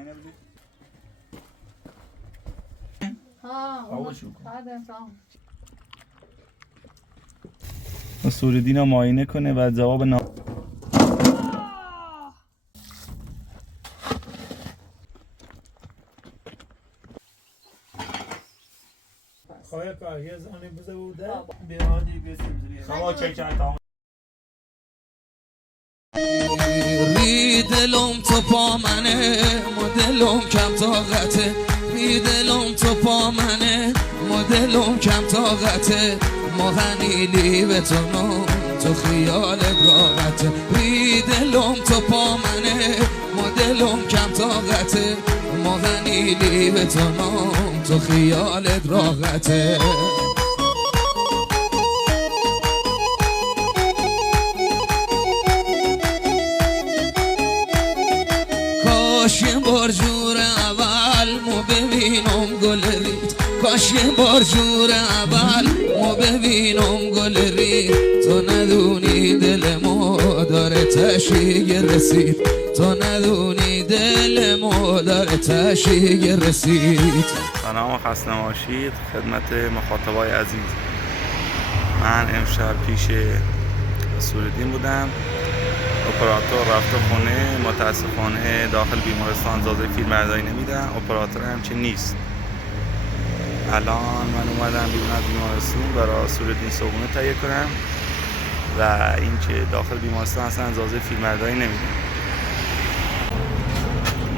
اینه بدید. ها نصرالدین رو معاینه کنه و جواب خواهی کار یه زانی بزه بوده بیادی بسیم شما چک تمام ری دلم تو پا منه مدلم کم طاقته ری دلم تو پا منه مدلم کم طاقته مغنیلی به تو نم تو خیال راحته ری دلم تو پا منه مدلم کم طاقته مغنیلی به تو نم تو خیال راحته کاش یه بار جور اول مو ببینم گل رید کاش یه بار جور اول مو ببینم گل رید تو ندونی دل ما داره تشیگ رسید تو ندونی دل ما داره تشیگ رسید. سلام و خسته نباشید خدمت مخاطبای عزیز. من امشب پیش نصرالدین بودم. اپراتور رفته خونه، متاسفانه داخل بیمارستان اجازه فیلمبرداری نمیدن. اپراتور همچنین نیست. الان من اومدم بیرون از بیمارستان برای نصرالدین صبحونه تهیه کنم و اینکه داخل بیمارستان اصلا اجازه فیلمبرداری نمیدن.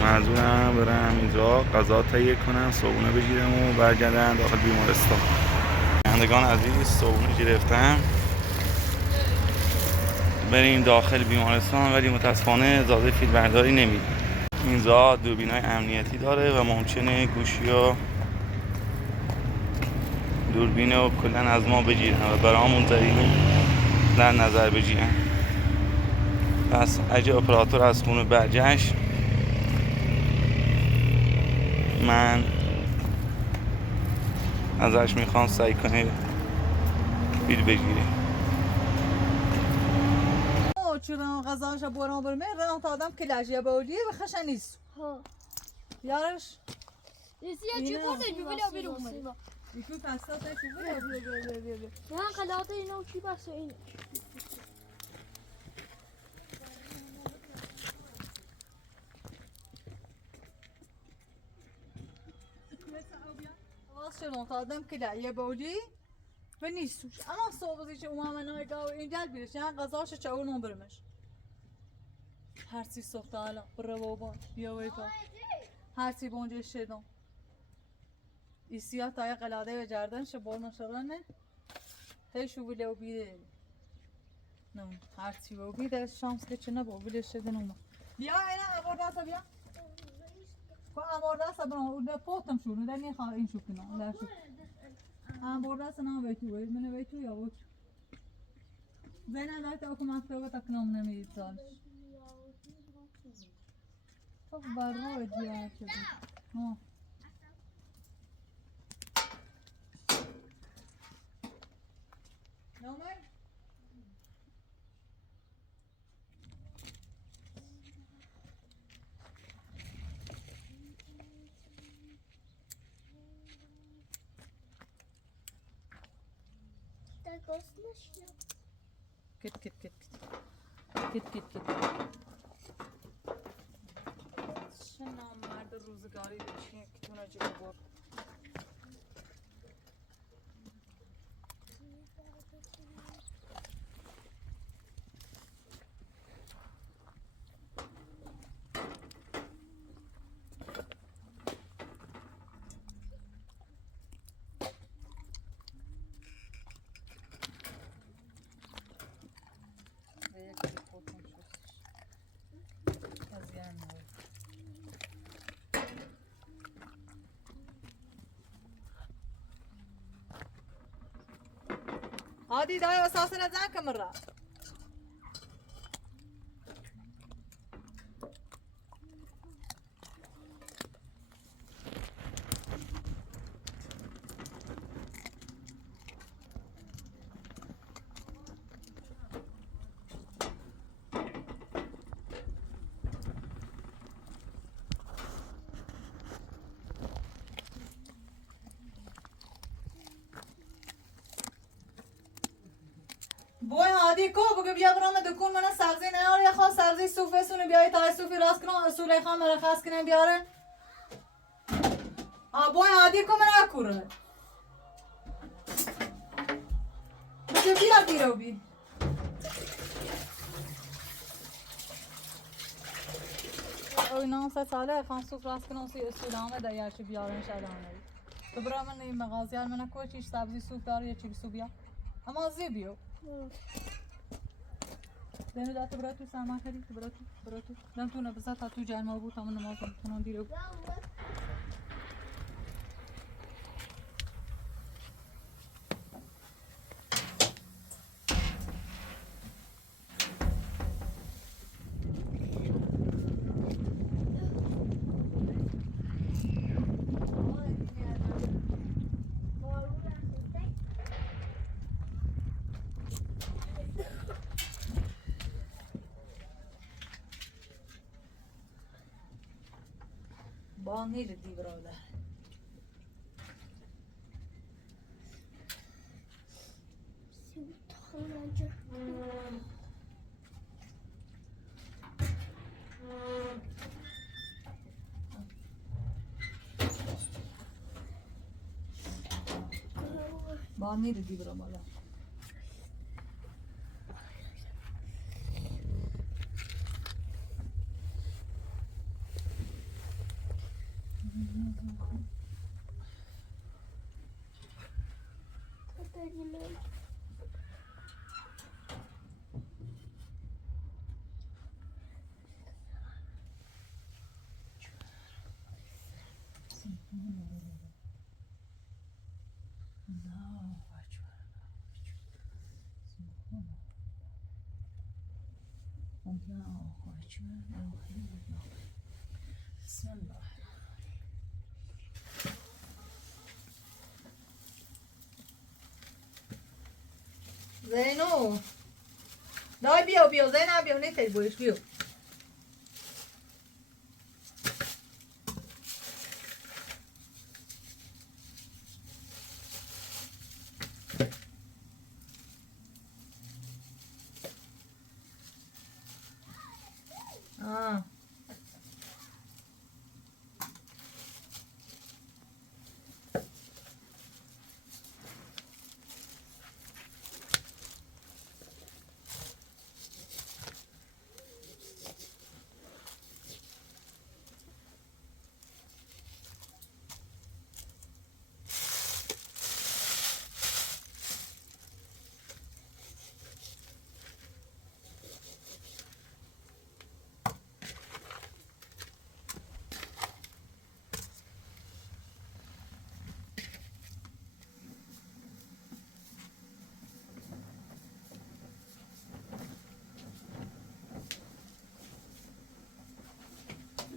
منظورم برم اینجا غذا تهیه کنم، صبحونه بگیرم و برگردم داخل بیمارستان. بینندگان عزیز صبحونه گرفتم بریم داخل بیمارستان ولی متاسفانه اجازه فیلمبرداری نمیده. اینجا دوربینای امنیتی داره و ممکنه گوشی و دوربین رو کلا از ما بگیرن و برامون در نظر بگیرن. پس اگه اپراتور از خونه برگشت من ازش میخوام سعی کنه بیل بگیره. چون غذاش برام برمه راه تا آدم کلاجیه باولیه و خشنیست ها یارش یه چی کرده جوبیل بیرون یکی پستا تا چوبه نه خلاط اینا چی بس این شلون تا آدم کلاجیه باولی و نیستوش اما صبحی که اومم نایگاه اینجا بیرش یعنی غذاش چاور نون برمش هر چی سخته حالا بره بابا بیا ویتا هر چی بونجه شدم ایسیا تای قلاده و جردن شبور نشرانه هی شو بله و بیده نه هر چی و بیده شانس که چه نبا بله شدن اومد بیا اینا امور داستا بیا که امور داستا برام اون پوتم شونه در نی خواه این شو کنم در شو امور داستا نام بیتو وید منه بیتو یا بود زینه دایتا اکو مکتوبه تکنام نمید سالش تو بر روی دیار شدی ها نامه در گوست نشنم کت کت کت کت کت کت چه نامرد روزگاری بچینه که تو نجیب برد هادي داي اساسا زان كاميرا عادی کو بگو بیا برام دکون من سبزی نیاره یا خواست سبزی سوف بسونه بیایی تا سوفی راست کنم اصولی خواهم مرخص کنم بیاره بوی عادی کو من اکوره بگو بیا بیرو بی اوینا 3 ساله خواهم سوف راست کنم سی اصول آمده یارچی بیارن شدانه تو برای من این مغازیار من کوچیش سبزی سوپ داره یا چی بسو بیا اما زیبیو دنو داتو برای تو سامان خرید برای تو دم تو نبزه تا تو جای ما بود همون نماز کنم دیرو با نیره دی برادر با نیره دی برا بالا بسم الله زینو دای بیا زینو بیا نیتی بویش بیا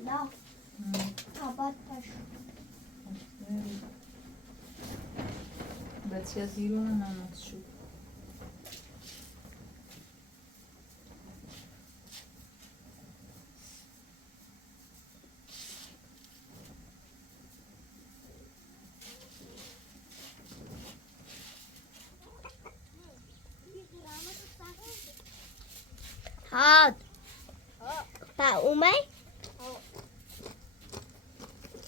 لا kabataş. بچه بیرون نماز شد Had. Pa umay?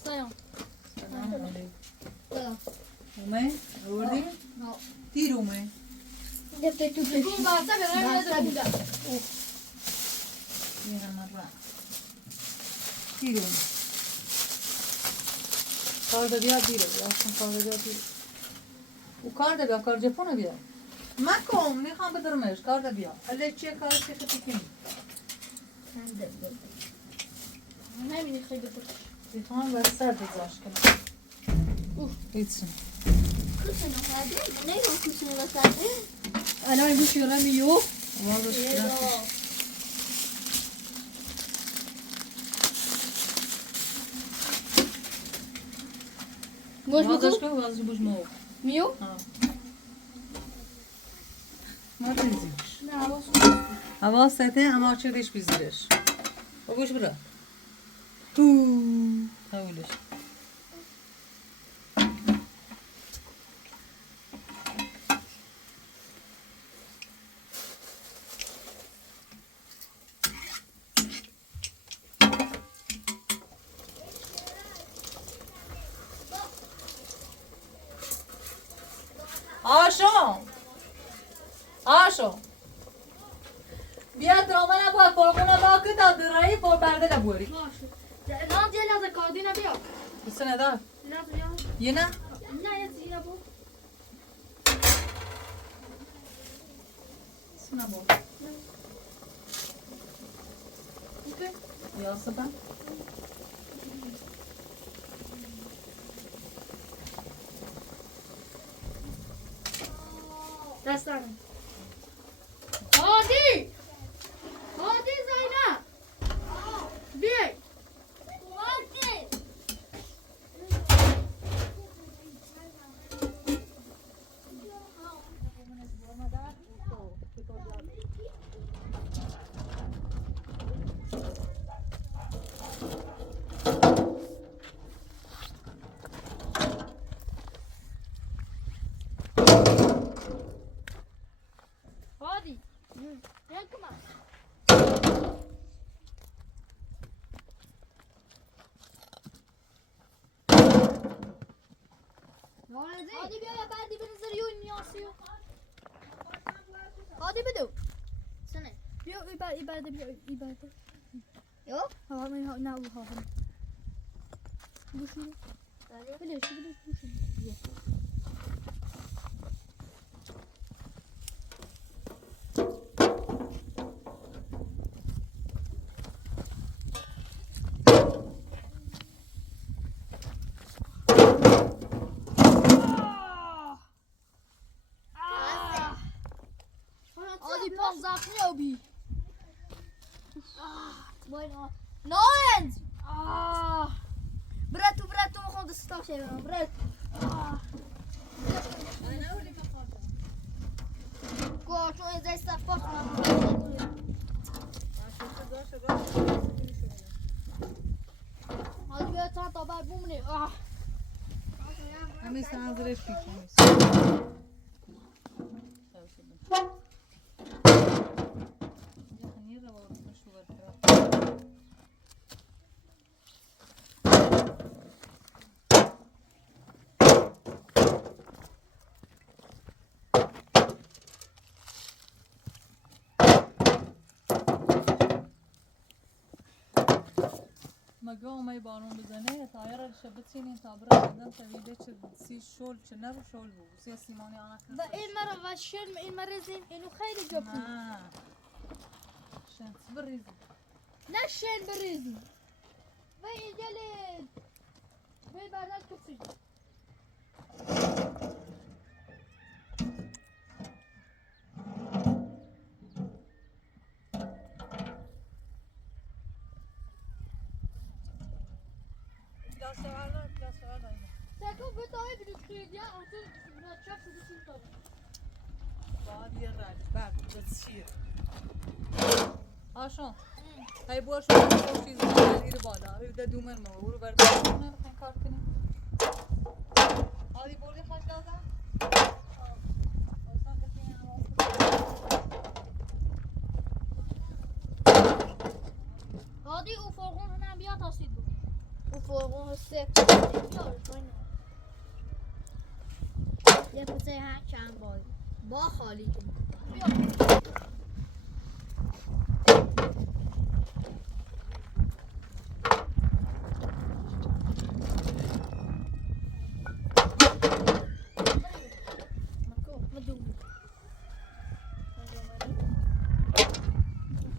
سلام اومه؟ آوردی؟ تیر اومه Defte tu pe. Cum va să vedem یه همه را تیر اومه کار دا بیا بیره راستم کار دا بیا بیره او کار دا بیا کار جپونه بیا مکم میخوام بدرمش کار دا بیا اله چیه کار چیه خطی کنی نمی‌بینی خیلی بود. میخوام بر سر بزاش کنم هیچی Kısını hadi. Ne o kısını basardı? الان گوش یارمیو وازش کنم Boş وازش mu? کنم وازش بوش مو Miu? ما تنزیش Ne boş. حواسته اما چردش بیزیرش و گوش برا حولش تا فرقونه باقی تا درایی پر برده نبوری باشه نه دیگه لازم کادی نبیا بس ندار نه بیا یه نه نه یه چیزی نبود بس نبود اوکی یا سبا دستانم هادی هادی زینب بیای هادی يكمل هادي بيا بعدي بنزل يوني ياسيو هادي بدو سنة بيو إبادة بيو إبادة يو ها من ها ناو ها هم بوشي بلش بوشي Zombie. Bueno. Noens! Brett we gaan de stad hebben. Brett. Go, zo is deze stad vast. Hadi bir tane tabağı bu mu ne? همین سنزرش پیچون مگه اومای بارون بزنه تایر شبت سینی تا برای بدن تویده چه سی شول چه نرو شول بود سی سیمانی آنها و این مرا و شرم این مرا زین اینو خیلی جا بود نه شنس بریزی نه شن بریزی و این جلی به بعدا کفری Sakın bu tane bir tutuyor ya artık bırakacak şurasını tabii. بعد یه رد بعد بس شیر آشان های بوش رو چیز می‌گیری بالا بده دومن ما برو برد نه بخوام کار کنیم عادی بردی خوش لازم Hadi o forgun hemen bir atasıydı bu. O forgun hısı. یه پسه هر چند بار با خالی کن بیا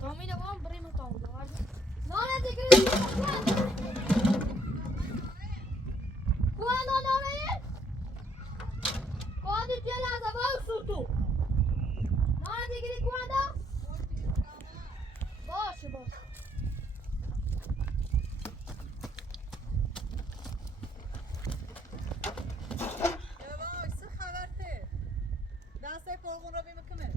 Tommy da buon primo tondo, guarda. Non è di Cristo, quando non è? Quando ti è la va su tu. Non è di Cristo quando? Boş. یواش چه خبرته دسته فرقون رو بیمکمه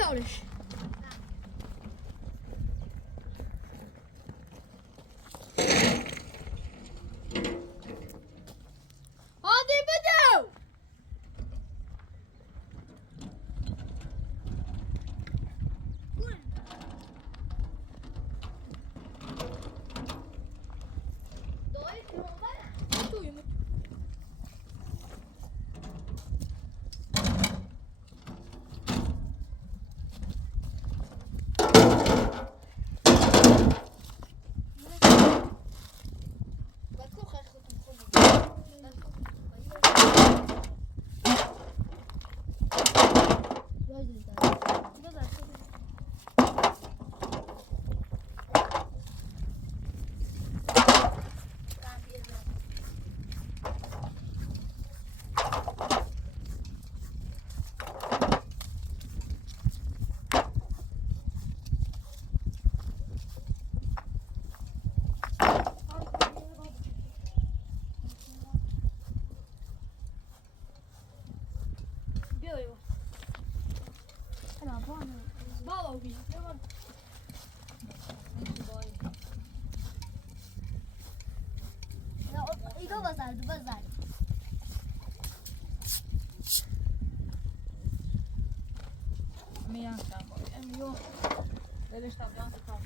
Bia. هادی بدو بزن میان کم باید امیو دلش تبیان سکار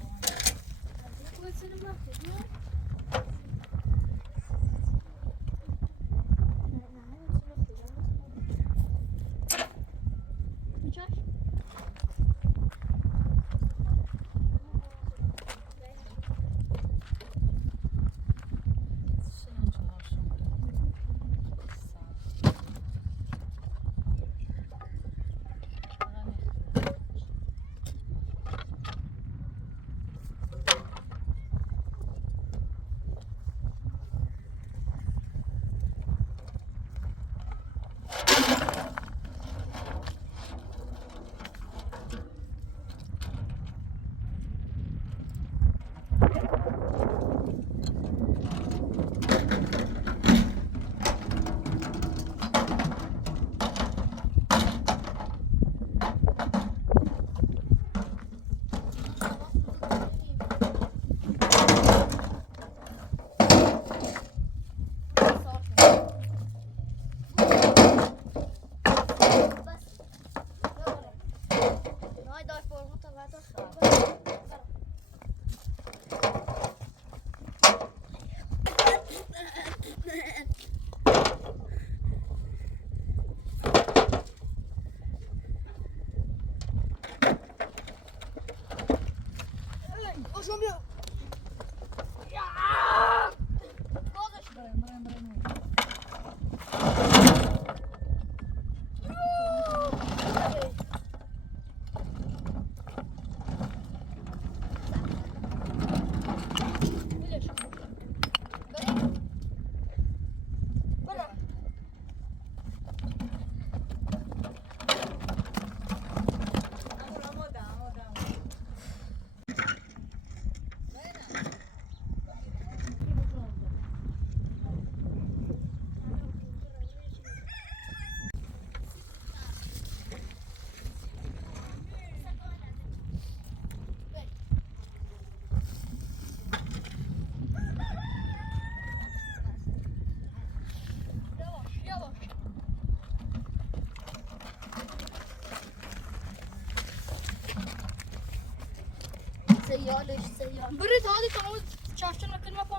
سیال برید هادی تو چاشتن نکن مپا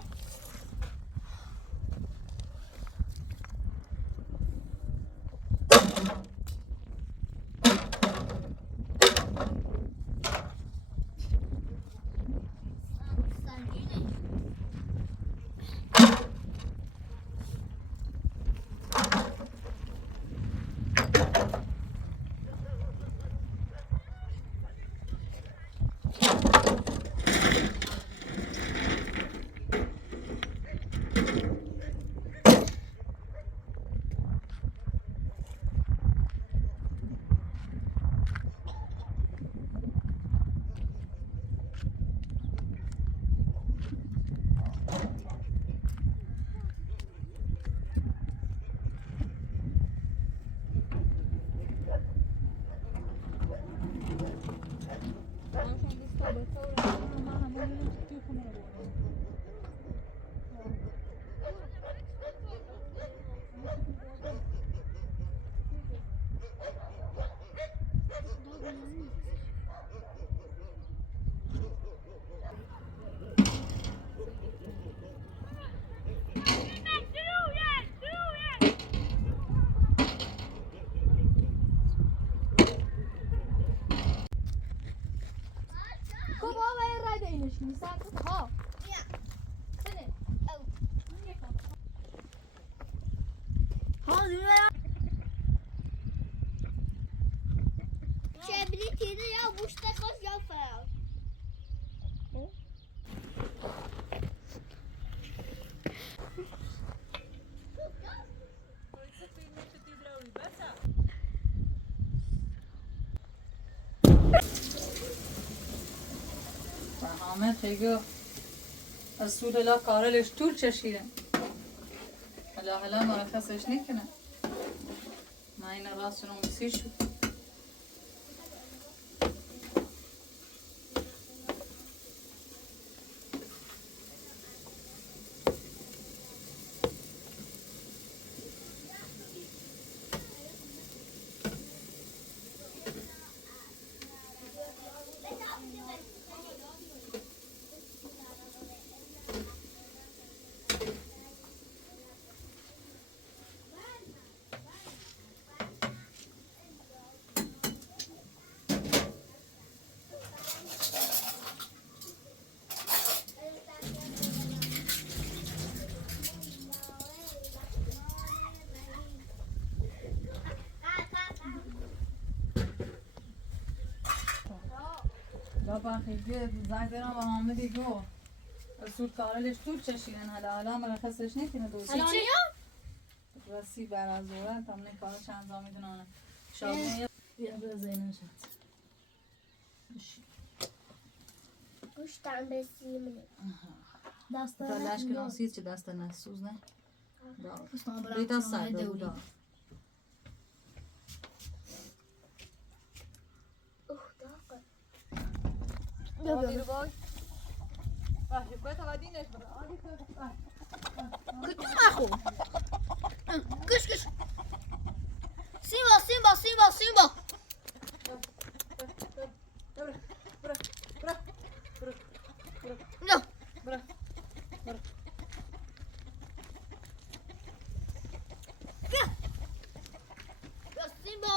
mostecos já fel. Ahmet هيجو السود لا كارلش طول چشیدن هلا ما رخصش نکنه ما این راست رو میسی شو بابا خیلی زنگ زدم و حامد گو السود کارلش طول چشیدن حالا مرخصش نکنه دوست رسی بر از ورد هم نکار چند زا میدونانه شاید بیا به زینه شد Gostam desse menino. دلش که ناسید چه دست نسوز نه بیتا سرده بودا Macho. Kış kış. Simba Simba Simba Simba. No. Ya Simba.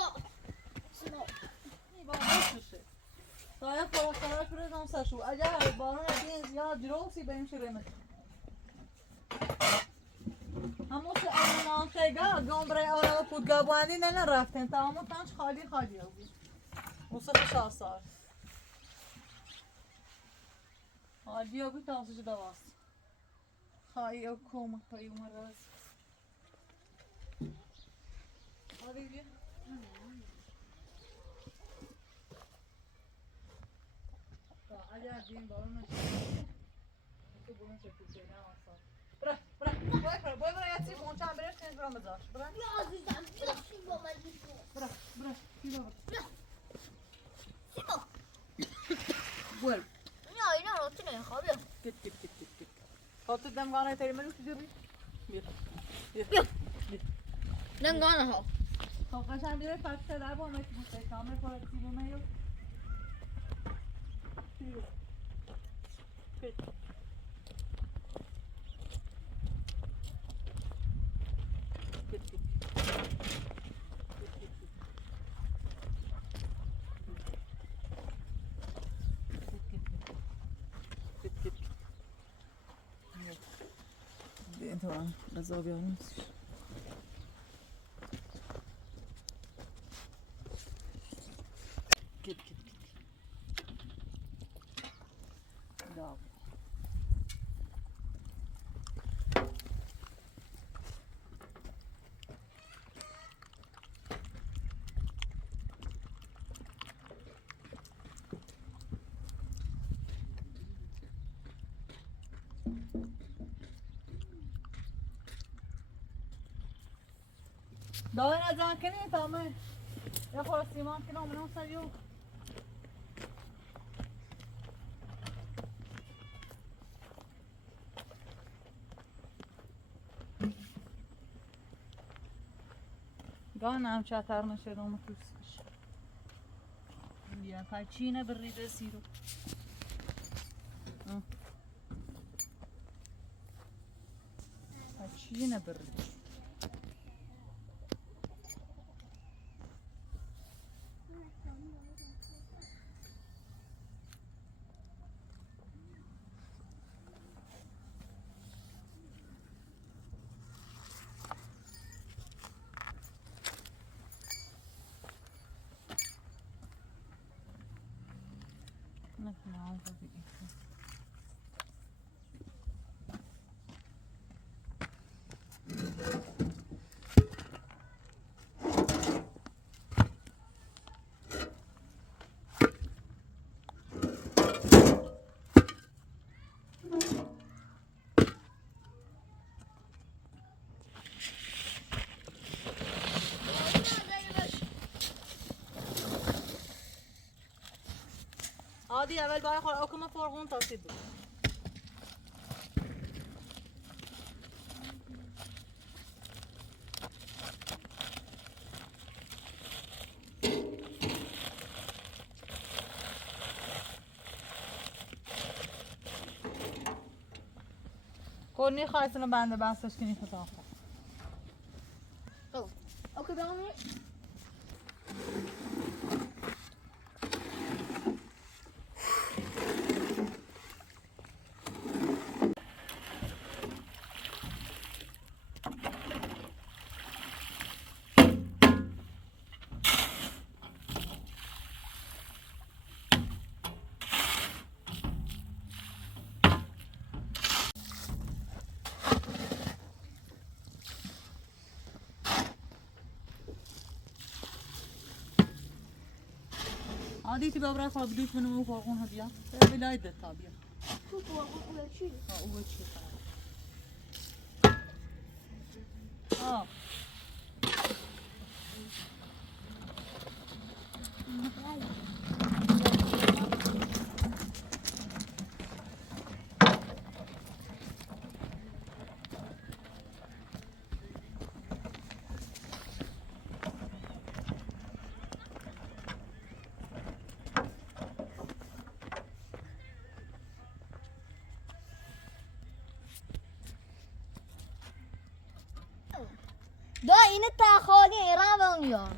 Simba. باید خوراک برزم سشو اگر بارون دین زیاد جروسی بریم شرمت همون سه آنان خیگا گمبره آره پودگا باندی نه رفتن تمام تنش خالی خالی بود وسط شاسار خالی بود تاسش دواست خالی او کوم خالی اومد راست آره بیا اگر دین بارون نشد تو برون چه کوچه نه آسان برا یه چی بونچه هم برش کنید برام بذار برا Ya azizim. Ya Simba ben gidiyorum. برا بیرو Simba. برو Ya yine rotine abi. git خاطر دم قانه تری ملوش دیدی Den gana ha. خب قشنگ بیره پس در با مت بوده کامل پارتی میو انت غذا بیارم git da داور از آن کنی تامه یا خورا سیمان کنم منو سریو گانم چطور نشه روم توسش بیا پچینه بریده سیرو پچینه بریده عادي اول برای خود اکنون فرقون تاسید بود. کنی خواهیستون رو بنده بستش کنی خدا خود. اوکی برامون عادی تی برای خود بدوش منو فرقون هدیه. ولایت ده تابیه. اون چی؟ او چی آه. دا این تخانی ایران یا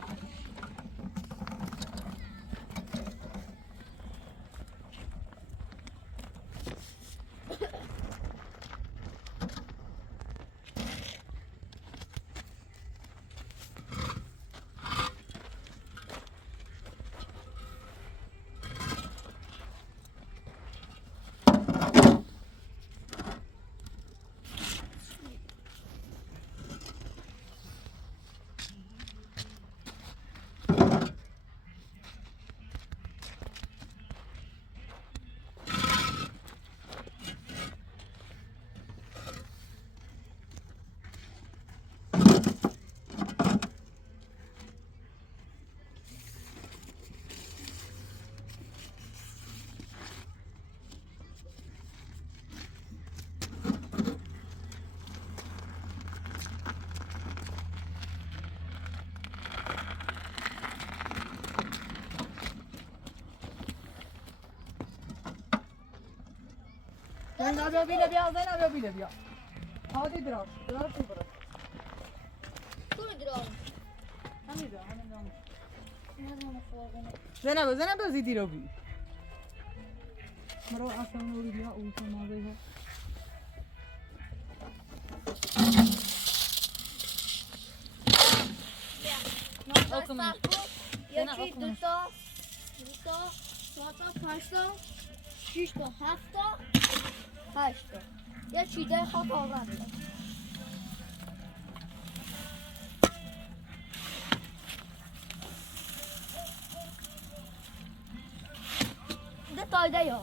زینب یا بیله بیا زینب یا بیله بیا. عادی دراز تو برو. تو درام همین بیا همین بیا. نمیدونم فرقونه زینب زیدی رو بی. مرو اصلا رو بیا اون تو مازه ها. نه یکی دو تا 4 تا 5 تا 6 تا 7 تا 8 تا یه چیده خواه آورد ده تایده یا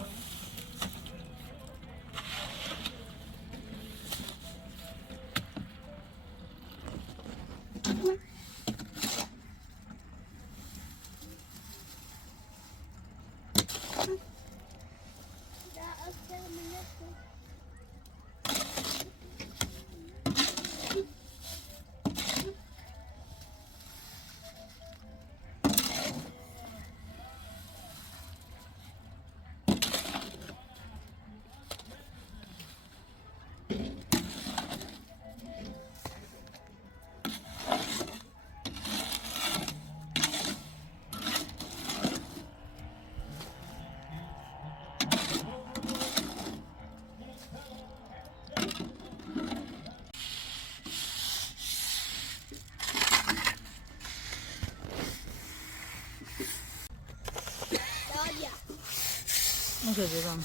جدیدم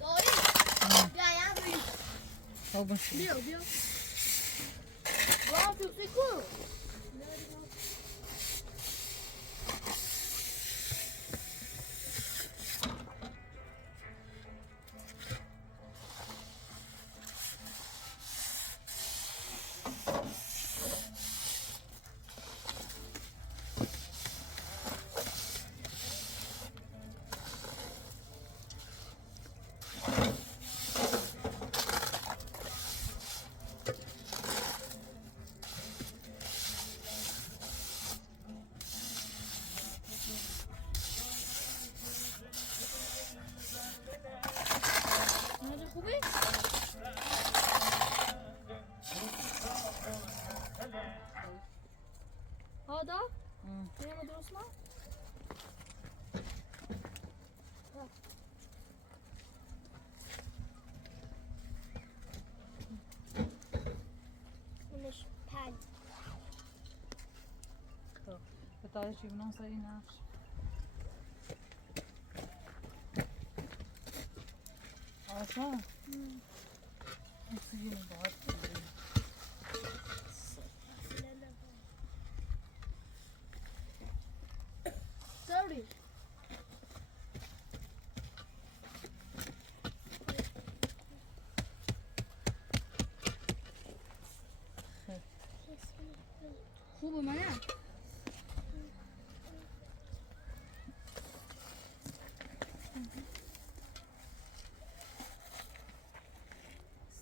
داری؟ بیا یه بری خب باشه بیا بیا وام تو سیکو خوبی؟ هذا؟ هي مدروسنا؟ مش پنج بتاعي شي بنوصل نفس عارفة؟ اكسجين بعد سوري خوبه منه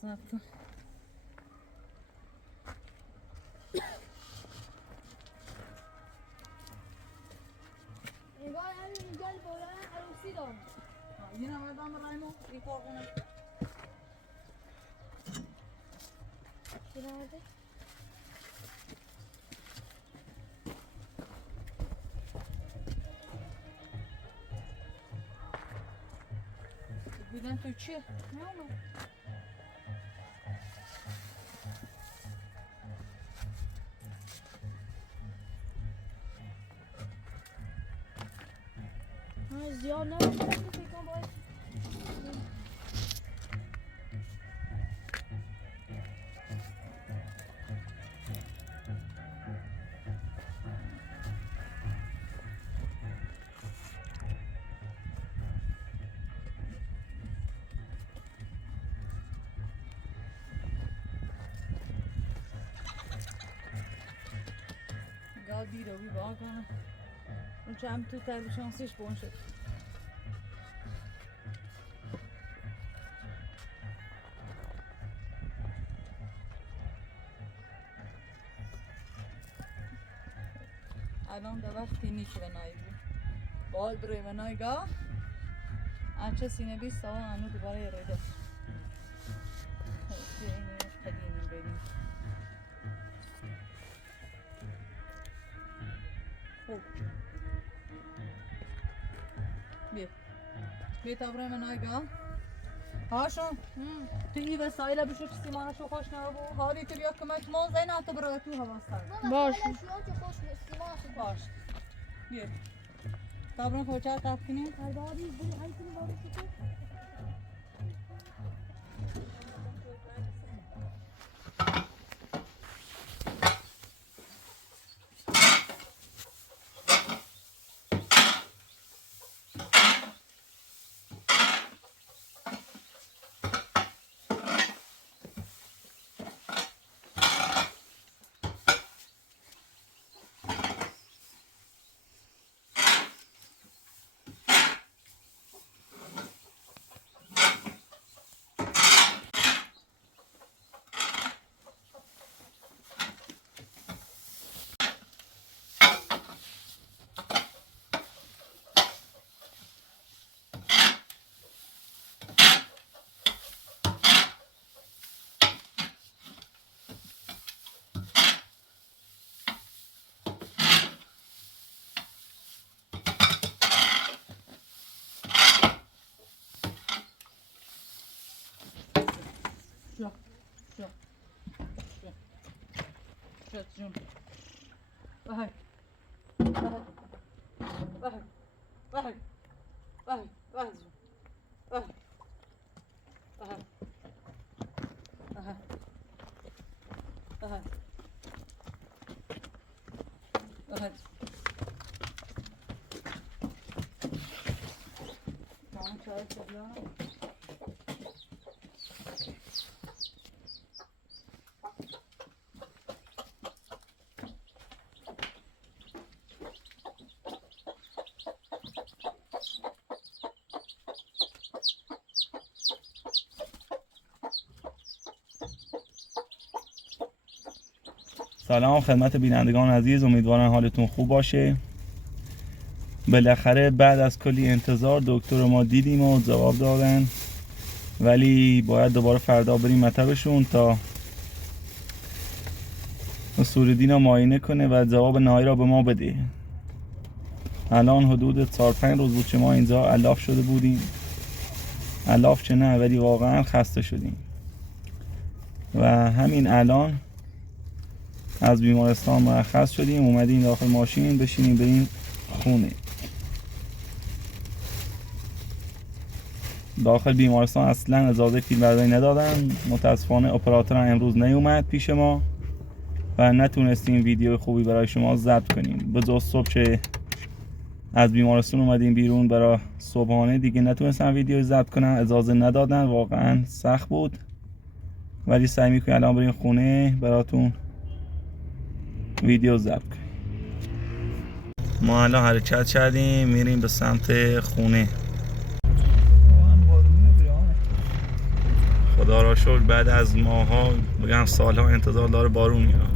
سنبت نگاه همین اینجا بالا عروسی دارم yine adam Raymo ilk organa nerede? birden Türkçe ne olur? Ha ziyan ne oldu? Tekrar boy. قال بيرو بيبقى كان مش عم توتال شانسيش بونشت الان در وقتی نیچ و نایی بود باید بروی و نایی گاه آنچه سینه بیست سوا انو دوباره یریده اینش قدیمیم بریم خوب بیا تا بروی و نایی گاه هاشون تو ای وسایل بشو که سیمانشو خوش نبود حالی تو بیا کمک من زینب تو بروی تو هواستر باش باش بیا تا بروی خوچه تف کنیم داری بری های کنی باری شکر شد جون بهی بهی بهی بهی بهی بهی جون هات هات tamam çay çabla سلام خدمت بینندگان عزیز، امیدوارم حالتون خوب باشه. بالاخره بعد از کلی انتظار دکتر ما دیدیم و جواب دادن، ولی باید دوباره فردا بریم مطبشون تا نصیرالدین رو معاینه کنه و جواب نهایی را به ما بده. الان حدود 4-5 روز بود که ما اینجا علاف شده بودیم، علاف چه نه ولی واقعا خسته شدیم و همین الان از بیمارستان مرخص شدیم، اومدیم داخل ماشین بشینیم بریم خونه. داخل بیمارستان اصلا اجازه فیلمبرداری ندادن. متاسفانه اپراتور امروز نیومد پیش ما و نتونستیم ویدیو خوبی برای شما ضبط کنیم. به جز صبح که از بیمارستان اومدیم بیرون برای صبحانه دیگه نتونستم ویدیو ضبط کنم، اجازه ندادن، واقعا سخت بود. ولی سعی میکنیم الان بریم خونه براتون ویدیو ضبط کنیم. ما الان حرکت کردیم میریم به سمت خونه. خدا را شکر بعد از ماها بگم سالها انتظار داره بارون میاد.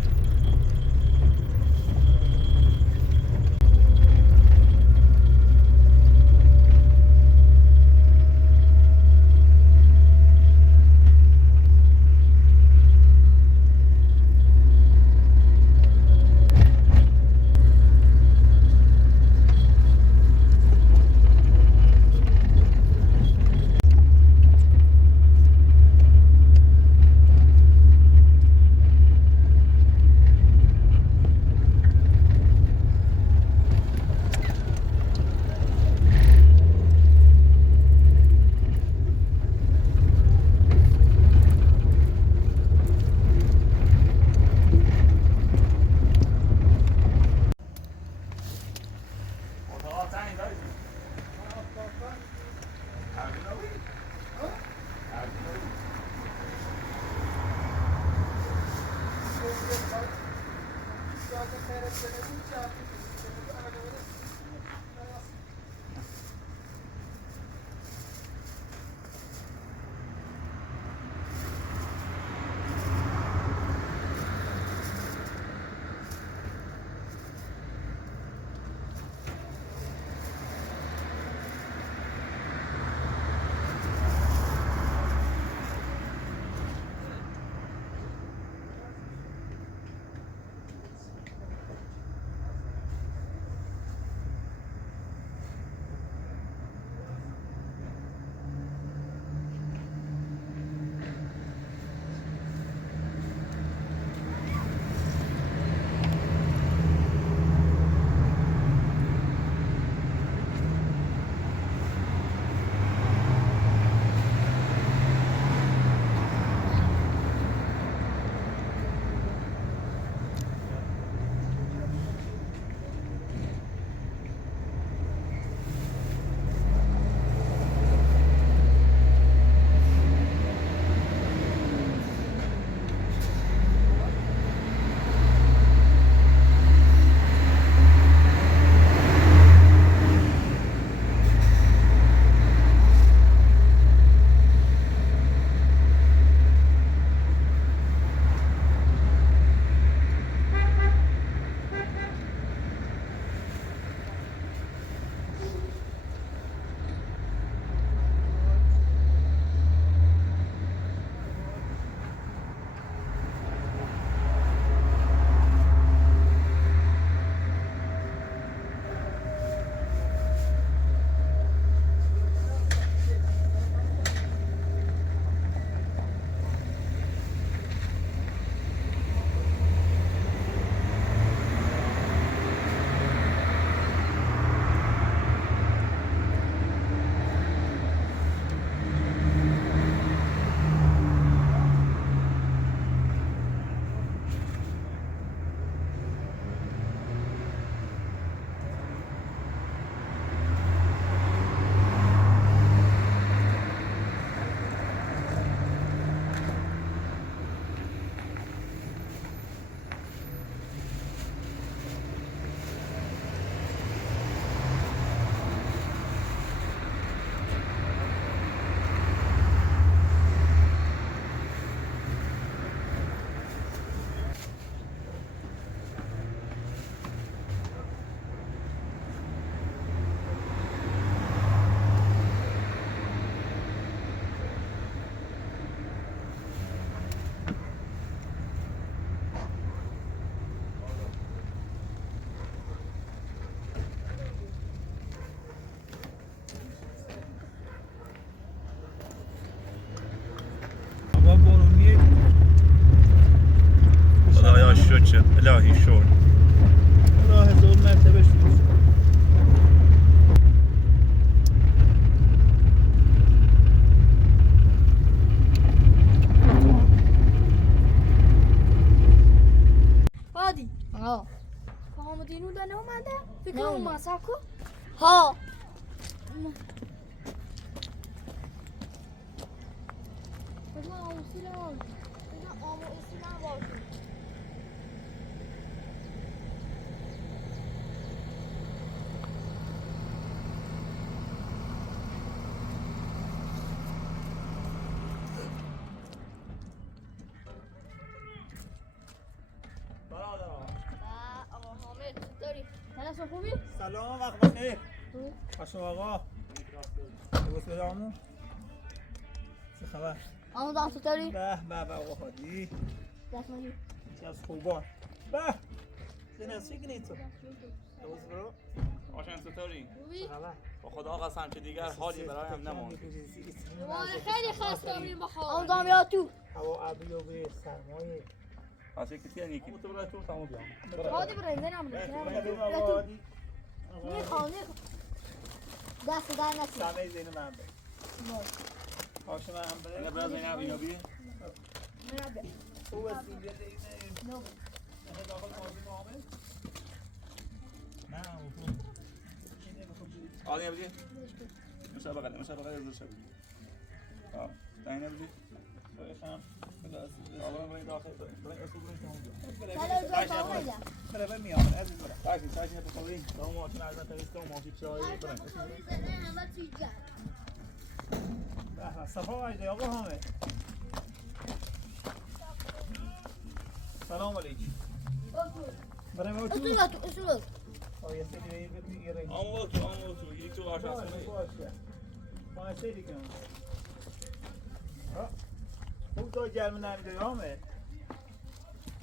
الهی شد. راه 1000 مرتبه شروع. هادی فهمیدینو دنه اومده؟ فکر اومد ساکو ها بگم آموزی نباشی بگم آموزی نباشی آقا حامد چطوری؟ حالت خوبی؟ سلام وقت بخیر. خوش آقا. درست بدامون. چه خبر؟ آموزان چطوری؟ به آقا هادی. دست مالی چه از خوبان. به. زنده چی کنید تو؟ درست برو. آشان ستاری خوبی؟ چه خبر؟ با خدا قسم که دیگر حالی برایم نماند. دوباره خیلی خسته بودیم با خواب آموزان بیا تو هوا ابری و به سرمایه. پس یکی تیه نیکی تو برای تو تمام بیام. هادی برای نرم آقا هادی. نیخواه دست در نسی سمه زین من به. باشه من هم بره. برای زینب اینو بی خوب است این بیده اینه. نه داخل مازی محمد. نه خوب. آدم بدی مسابقه از شب. آه داینه بدی خواهشم. آقا برای داخل برای اصول برای سلام جا فهمیدم بره میام عزیز برم. تاکسی بخوری تو ماشین از تریس تو ماشین چای برای به صفا وجده آقا حامد. سلام علیکم. برای ما تو. اصول آیا سری میگیره؟ آمو تو یک تو آشان سنی باشه دیگه. خوب تو گرم نمیده حامد.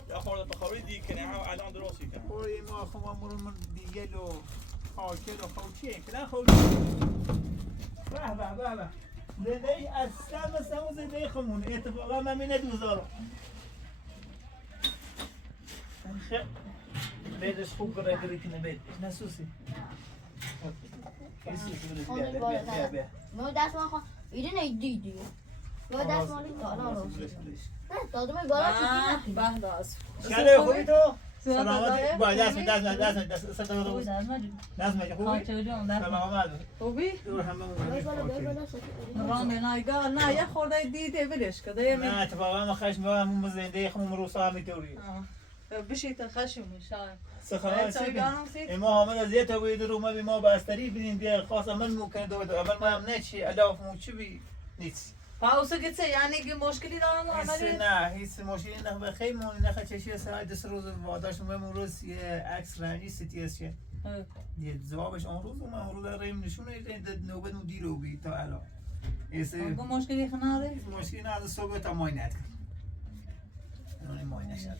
یا خورده بخوری دیگه که نه الان درستی کنم خوری ما خمامون من دیگل و خاکل و خوچیه که نه خوچ. به. زنده ای اصلا مثل اون زنده ای خمون. اتفاقا من مینه دوزارم. بیدش خوب گره کنه بید. نسوسی. بیا. ما دست ما خواه ایده نیدیدی ما دست ما نیدالا رو دادم بالا چیزی نکنی بهداز شده خوبی تو؟ سلامتی؟ باید دست مجه خوبی؟ سلامت خوبی؟ دور همه رام نایگاه نه یه خورده دیده ولش کده نه اتفاقا ما خشم با همون زنده خمون روسا همینطوری بشی تا خشم شاید سخنان چی؟ ما حامد از یه تا بید رو ما بی ما بستری بینیم بیا خواست عمل ممکنه دو اول ما هم نچی علاف مو چی بی نیست پاوسه گتسه یعنی که مشکلی دارم عملی؟ نه هیچ مشکلی نه بخیر مونی نه چشی ساعت دست روز واداش مهم روز یه عکس رنگی سیتی است که یه جوابش اون روز و اون روز ریم نشونه نوبت مدیر رو بی تا الان اگه مشکلی خناره؟ مشکلی نه از صبح تا مای ند اون مای نشد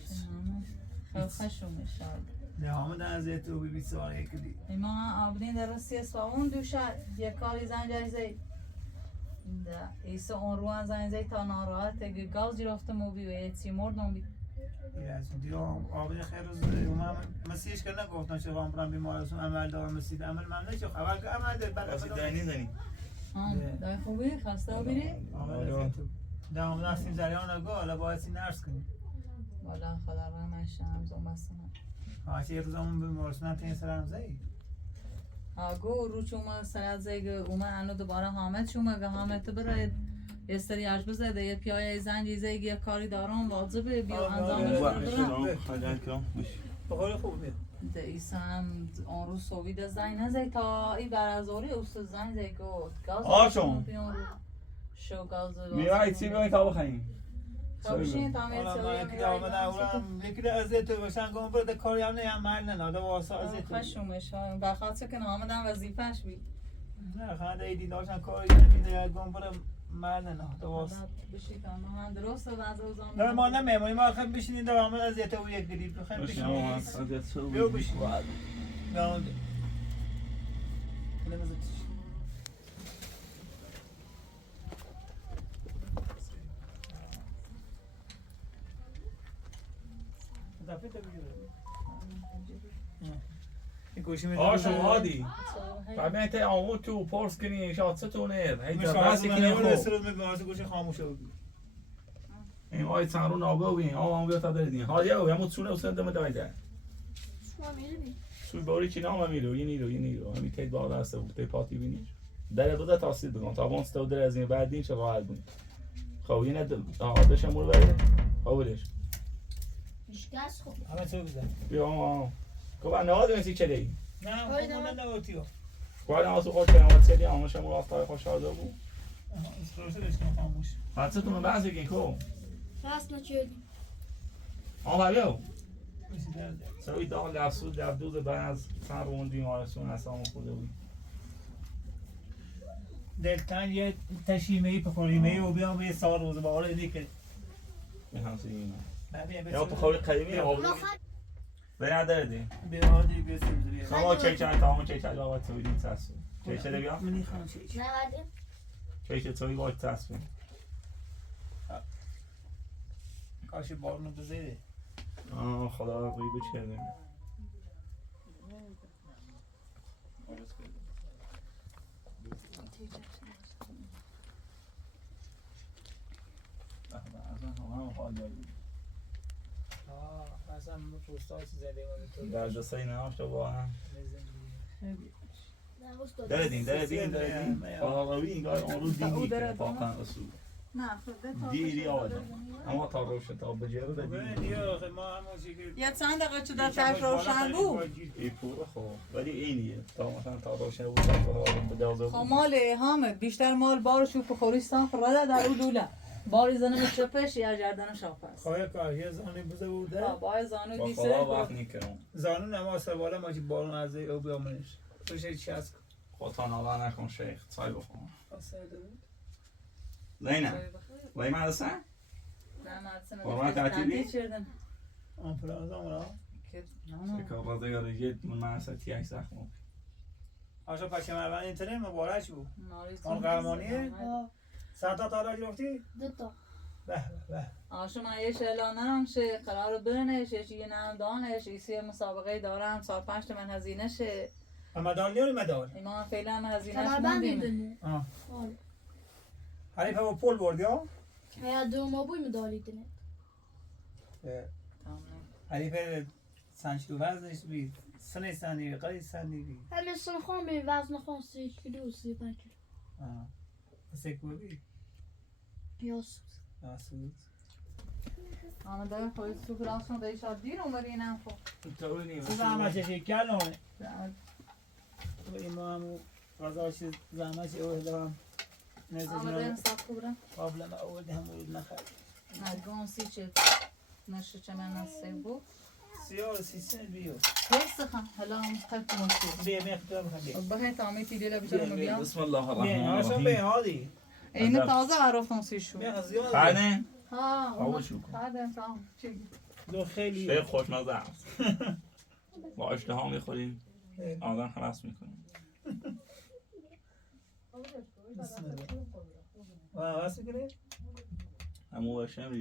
خشم شاید نه حامد از تو بی سوال یک دی ما آبدین در راستی است و اون دوشه یک کاری زنجری زی ایسا اون روان زنجری تا ناراحت اگه گاز جرفته موبی و ایتی مردم بی ایرازون دیگه آبدین خیر روز اومم مسیحش کرد نگفتن چه وام برام بیمارستون عمل دارم مسیح عمل من نشو خبر که عمل دار بعد دانی دای خوبی خسته بیری نه حامد هستیم جریان نگو حالا باید نرس کنیم والا خدا رحمش زوم بستم چه روزامون بیمارستون تین سرم زی آگو رو چوما سرد زیگ اومن انو دوباره حامد چوما که حامد تو برای استری اش بزده یه پیای زنجی زیگ یه کاری دارم واجبه بیا انجامش بدم بخوری خوب بید ایسا هم اون روز صوبی ده زنگ نزی تا ای برازوری اوست زنگ زی که گاز آشون شو گاز میای چی بیایی تا بخواییم بشین تا حالا ما یکی آمده اولم یکی از تو باشن گم برده کاری هم نه هم مال نه دو واسه از تو خشمش بخاطر که آمدن وظیفه‌اش بی نه خانه ایدی داشتن کاری نمیده گم برده مال نه دو واسه بشین تا من درست از اوزان نه ما نمیمونیم ما خب بشینید دو آمد از تو یک گریب بخوام بشینید بیو بشین نه خفه تا بگیره این گوشی میده آشو عادی فهمی تا آمو تو پرس کنی شاتستونه هی مش درباسی عارف کنی من خوب سرود میبینم گوشی خاموشه این آی سانرو نابو بین آم بیا تا دردین ها یا همون چونه وسط دم دایده شما می‌بینی؟ سوی باری چی نام میرو یه نیرو همین تید بالا است و تی پاتی بینیش در دو تا تاثیر بگم تا وان استو در از این بعد این چه راحت بود خب اینه آدش مول بره خودش شکست خب همه چه بزن بیا ما کو نه میسی چه دی نه خودمون نوتیو کوار ناس خود کنم سری آموش مول آفتای خوش آده بود استروسش کنم خاموش حتی بعضی که کو راست نچیدیم بیا میشه درد سوی داغ لفسود در دوز بعض سر اون بیمارستون اصلا خوده بود دلتن یه تشیمهی بخوریمهی و بیام یه سال روز باره دیگه میخوام اینا بعد یا بخوری قدیمی آب به ندردی بیادی بسیاری شما چه تمام چه جواب توی این تاسو چه بیا منی خان چی نودیم چه توی وقت تاسو کاش بارونو بزیده خدا روی بچه اصلا پوستاش زده من در دسته این نماشتا با هم نوست دردین خدا روی این گاه اون رو دینی که واقعا اصول نه خب دیری آدم اما تا روشن تا بجیره دادی یه چند دقیقه چه در تش روشن بود ای پوره خوب ولی اینیه تا مثلا تا روشن بود تا آدم به دوازه خب بود مال همه بیشتر مال بارشو بخوری صاف رده در اون دوله باری زنم چپش یا گردن شاف است خواهی کار یه زانی بوده بوده با زانو با دیسه خدا وقت نیکنم زانو نماز بالا ماجی بارون از او بیامنش توشه چی از خودتا نالا نکن شیخ چای بخون آسایده بود زینه وی مدرسه؟ نه مدرسه قربان تعطیلی؟ آنفرانز آمونا شکر رضا یارجید من مدرسه تیک زخم آشا پشه مروان اینترنت مبارک بود آن قهرمانیه؟ ساعتا تا گرفتی؟ دوتا به به آشو من یه شلانم شه قرار برنش یه نم دانش ایسی مسابقه دارم 4-5 من هزینه شه مدال نیاری مدال ایمان فعلا هم هزینهش کمربند موندیم میدونی آه آره حریف هم پول بردی ها؟ یا دو ما بوی مدالی دنه حریف سنچلو وزنش بید سنه سنی قلی سنی بید همه سن خون به وزن خون 3 کیلو 35 کیلو آه سه کوبی پیاس آسود آمه داره خواهی سوپ راستون دایی شاد دیر اومد اینم خب تو نیم زحمت شکر نامه و امام غذا چیز زحمت اوه دارم آمه نزدیک داریم صاف خوبرم قابل ما اول هم ورود نخرد نگون سی چه نشه چه من نسته بود سیاه سی سن بیو هیچ سخن هلا هم خیلی مشکل بیا میختار بخوام بیا بخیر تامی تیلی لبیچه رو بیام بسم الله بیا الرحمن هاشون الرحیم بیا هادی اینه تازه عرفتم سی شو بیا زیاد خردن؟ ها آوه شو کن بعدم تام چی دو خیلی خیلی خوشمزه است با اشتها میخوریم آدم خلاص میکنیم بسم الله واسه کنی همو باشم